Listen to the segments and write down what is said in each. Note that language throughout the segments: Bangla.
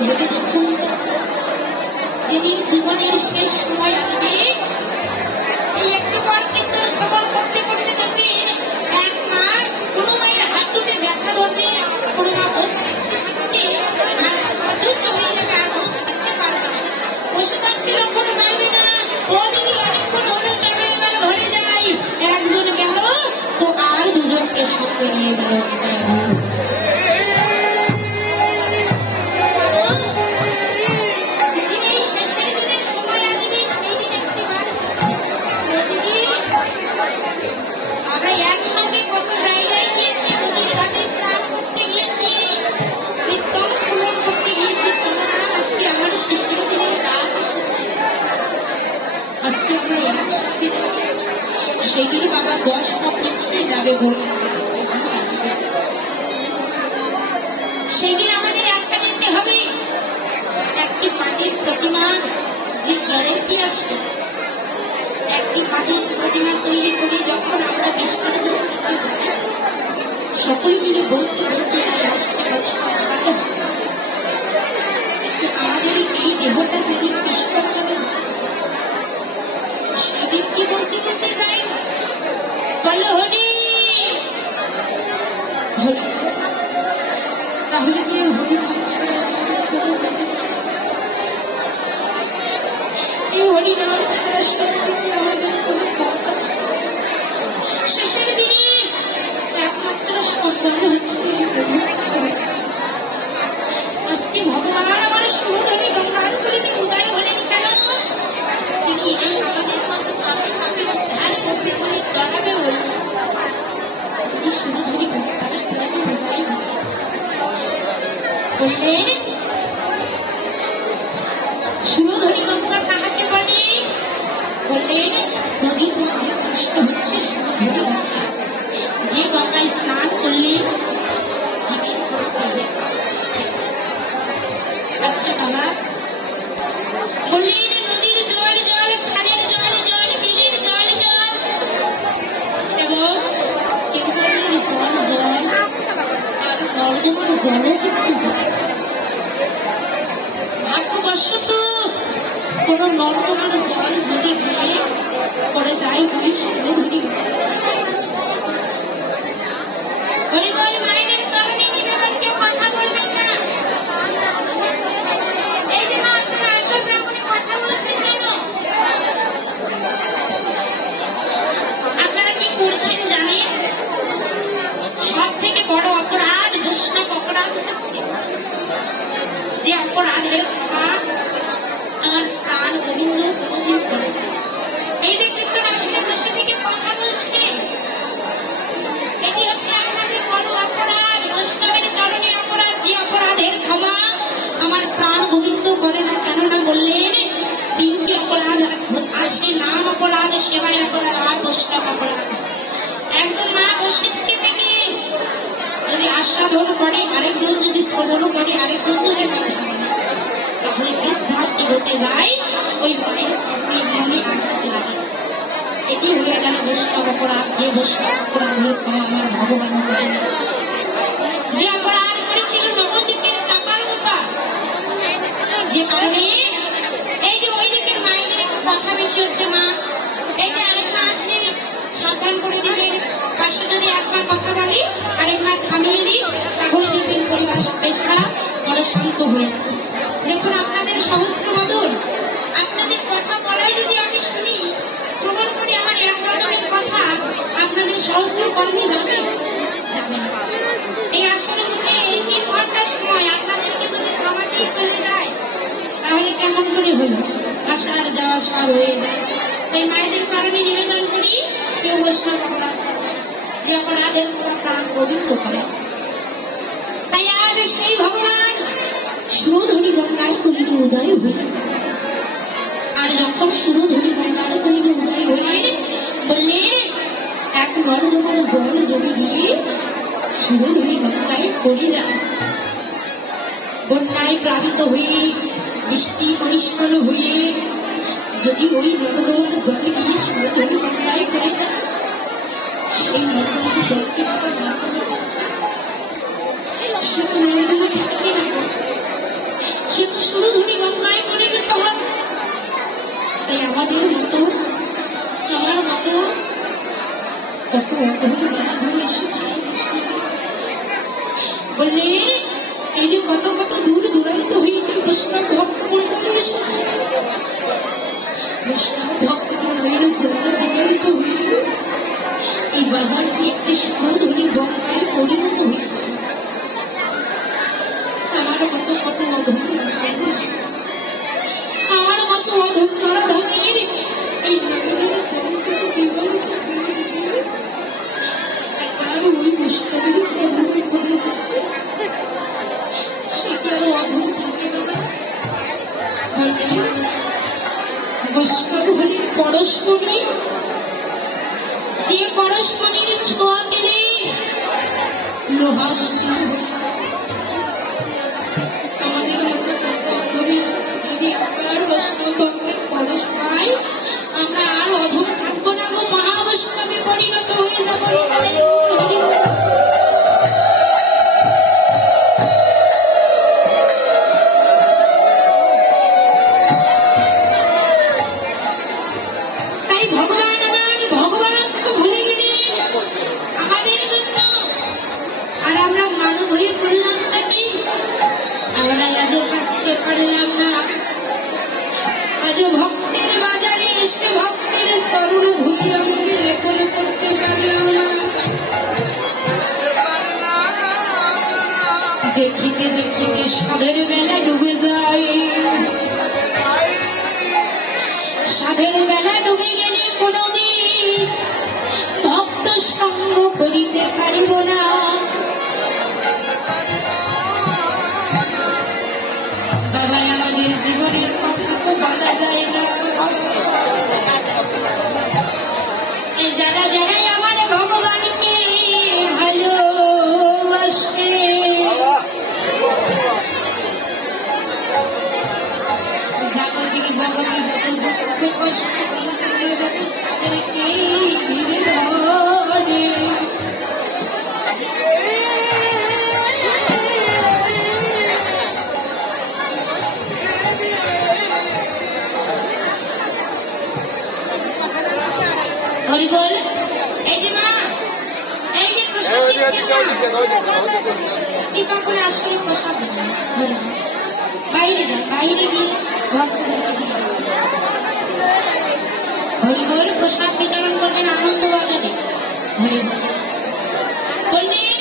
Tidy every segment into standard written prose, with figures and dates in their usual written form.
ভেবে দেখুন, যেদিন জীবনের শেষ সময় আসবে, এই একটু পর কিন্তু সফল করতে করতে দেখবেন এক মা কোনো মায়ের হাঁটুতে ব্যথা ধরবে, কোনো মা বসে থাকতে থাকতে অধৈর্য হয়ে যাবে, আর বসে থাকতে পারবে না, বসে থাকতে লক্ষণ পারবে না। ওদিকে অনেকক্ষণ হলো চাপের এবার ঘরে যাই, একজন গেল তো আর দুজনকে সঙ্গে নিয়ে গেল। আমরা একসঙ্গে কত জায়গায় গিয়েছি, নদীর ঘাটে স্নান করতে গিয়েছি, কীর্তন স্কুলে করতে গিয়েছি, আজকে আমার শেষের দিনের রাত এসেছে, আজকে আমরা একসাথে যাব। সেদিন বাবা 10 পথ পিছিয়ে যাবে বলে সেদিন আমাদের একটা দিতে হবে, একটি মাটির প্রতিমা, যে গ্যারেন্টি আছে একটি মাটির প্রতিমা তৈরি করে যখন আমরা বিসর্জন সকল মিলে বলতে বলতে আসতে বছর আমাদের এই দেহটা যেদিন বিসর্জন হবে সেদিন কি বলতে বলতে যাই, বলো হরি হরি, তাহলে কি হরি বলছে এই হরিনাম ছাড়া সত্যি আমাদের কোনো পথ আছে? শেষের দিনে একমাত্র সম্মান হচ্ছে আজকে ভগবান আমার সুরধনী গঙ্গার করে উদয় হলেন কেন? তিনি এই আমাদের মতো কাপে কাপে উদ্ধার করবে বলে দলাবে বললেন, তিনি সুরধনী গঙ্গার করে উদয় বললেন। সুরধনী গঙ্গা কাহাকে বলে? বললেন নদীর মধ্যে সৃষ্ট হচ্ছে সুরধনী গঙ্গা, যে গঙ্গায় স্নান করলে আচ্ছা বাবা বললেন নদীর জল জল, খালের জল জল, বিলের জল জল, এবং কেউ বললেন জল জল আর নর্দমার জলও কিন্তু ভাগ্যবশত কোন নর্দমার জল যদি গিয়ে পরে যায় ওই সুরধনী হরিবল মায়ের কারণে নিবেদন কেউ কথা বলবেন না। এই যে মা আপনারা আসল ব্রাহ্মণে কথা বলছেন কেন? আপনারা কি করছেন জানেন? সব থেকে বড় অপরাধ বৈষ্ণব অপরাধ হচ্ছে যে অপরাধের ক্ষমা আমার প্রাণ গোবিন্দ কোনদিন করে। এই যে কীর্তন আসলে বসে থেকে কথা বলছে, এটি হচ্ছে আমাদের বড় অপরাধ, বৈষ্ণবের চরণে অপরাধ, যে অপরাধের ক্ষমা আমার প্রাণ গোবিন্দ করে না। কেননা বললেন 3টি অপরাধ আছে, নাম অপরাধ, সেবায় অপরাধ আর বৈষ্ণব অপরাধ। একজন মা বসে থেকে যদি আস্বাদন করে, আরেকজন যদি শ্রবণ করে, আরেকজন যদি তাহলে বিভ্রান্তি ঘটে যায়, ওই মায়ের মনে আঘাত লাগে। এটি হয়ে গেল বৈষ্ণব অপরাধ। যে বৈষ্ণব অপরাধের ফলে আমার ভগবান করেন, যে অপরাধ করেছিল নবদ্বীপের চাপার গোপা, যে কারণে এই যে ওই দিকের মায়েদের একটু কথা বেশি হচ্ছে। মা এই যে আরেক মা আছে, সাবধান করে দিবেন, পাশে যদি একবার কথা বলি আরেকবার থামিয়ে দিই, তাহলে দেখবেন পরিবার বেশ খারাপ, পরে শান্ত হয়ে যাবে। দেখুন আপনাদের সহস্র বদল, আপনাদের কথা বলাই যদি আমি শুনি, শ্রবণ করি আমার এক বদলের কথা, আপনাদের সহস্র কর্মী যাবে না। এই আসলে মনে এই 3 ঘন্টার সময় আপনাদেরকে যদি খাবারটি চলে যায় তাহলে কেমন করে হলো? আসার যাওয়া সার হয়ে যায়। তাই মায়েদের কারণে নিবেদন করি, কেউ বৈষ্ণব অপরাধ করে, যে অপরাধের প্রাণ গোবিন্দ করে। তাই আজ সেই ভগবান সুরধনী গঙ্গার কলিতে উদয় হলেন। আর যখন সুরধনী গঙ্গার কলিতে উদয় হলেন, বললে এক নর্দমার জল জমি দিয়ে সুরধনী গঙ্গায় পড়ে যান। বন্যায় প্লাবিত হয়ে, বৃষ্টি পরিষ্কার হয়ে যদি ওই নর্দমার জল দিয়ে সুরধনী গঙ্গায় পড়ে যান, সেই নর্দমার জলকে সে তো সুরধুনি গঙ্গায় পরিণত হয়। তাই আমাদের মতো, আমার মতো কত অধম এসেছে, বললে এই যে কত কত দূর দূরান্ত হইতে বৈষ্ণব ভক্ত মন্ডলী এসেছে, বৈষ্ণব ভক্ত মন্ডলীর বিতাড়িত হইল এই বাজারটি একটি সুরধুনি গঙ্গায় পরিণত হয়েছে। আমার মতো কত অধম, আমার মতো অধম নরাধমের এই নগরের কঙ্কট বিগলিত একবার ওই বৈষ্ণবের কেমন করে যাবে, সে কি আরো অধম থাকে না? বৈষ্ণব হলেন পরশমণি, যে পরশমণির ছোঁয়া পেলে লোহা শুকিয়ে হয়ে আমাদের মতো যদি একবার বৈষ্ণব ভক্তের পরশ পাই আমরা আর অধম থাকবো না গো, মহাবৈষ্ণবে পরিণত হয়ে যাবো। তাই ভগবান আমার ভগবান তো ভুলে গেলেন আমাদের জন্য, আর আমরা মানব হয়ে করলাম তাকে। আমরা আজও কাটতে পারলাম না, আজও ভক্তের বাজারে এসে ভক্তের স্তরণ ভুলি আমাদের লেপন করতে পারলাম না। দেখিতে দেখিতে সাধের বেলা ডুবে যায়, সাধের বেলা ডুবে গেলে কোনদিন ভক্ত সঙ্গ করিতে পারিব না। বাবা আমাদের জীবনের কথা তো বলা যায় না, যারা যারাই আমার ভগবানকে ভালোবাসে জাগতিক জগতের যত দুঃখ কষ্ট তাদেরকে দিবে ধরে। হরিবল, এই যে মা, এই যে প্রসাদ কৃপা করে আসলে প্রসাদ বাইরে যান, বাইরে গিয়ে ভক্তদেরকে হরিবল প্রসাদ বিতরণ করবেন আনন্দ বাজারে। হরিবল বললেন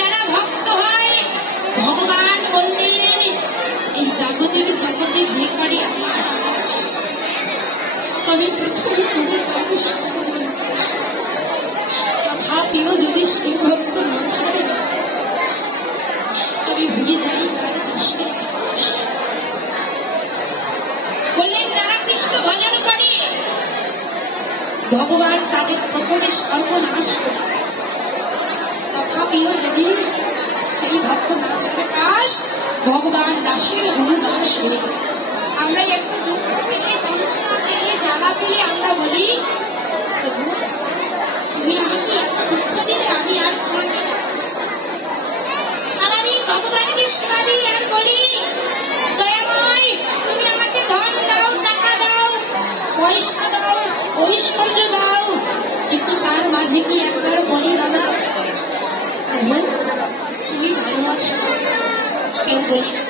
যারা ভক্ত হয় ভগবান বললেন এই জগতের জগতে যে করে আমার আমি প্রথমে তথাপিও যদি সেই ভক্ত না ছাড়ে আমি ভুলে যাই বললেন যারা কৃষ্ণ ভজন করে ভগবান তাদের প্রথমে সর্বনাশ করে, তথাপিও যদি সেই ভক্ত না ছেড়ে কাজ ভগবান দাসের অনুদান সেরে। আমরা একটু দুঃখ পেলে, যন্ত্রণা পেলে, জ্বালা পেলে আমরা বলি তুমি আমাকে এত দুঃখ দিলে আমি আর তোমাকে সারাদিন ভগবানকে সেবা দিই আর বলি দয়াময় তুমি আমাকে ধন দাও, টাকা দাও, পয়সা দাও, ঐশ্বর্য দাও, কিন্তু তার মাঝে কি একবার বলি বাবা তুমি ভালো আছো? কেউ বলি না।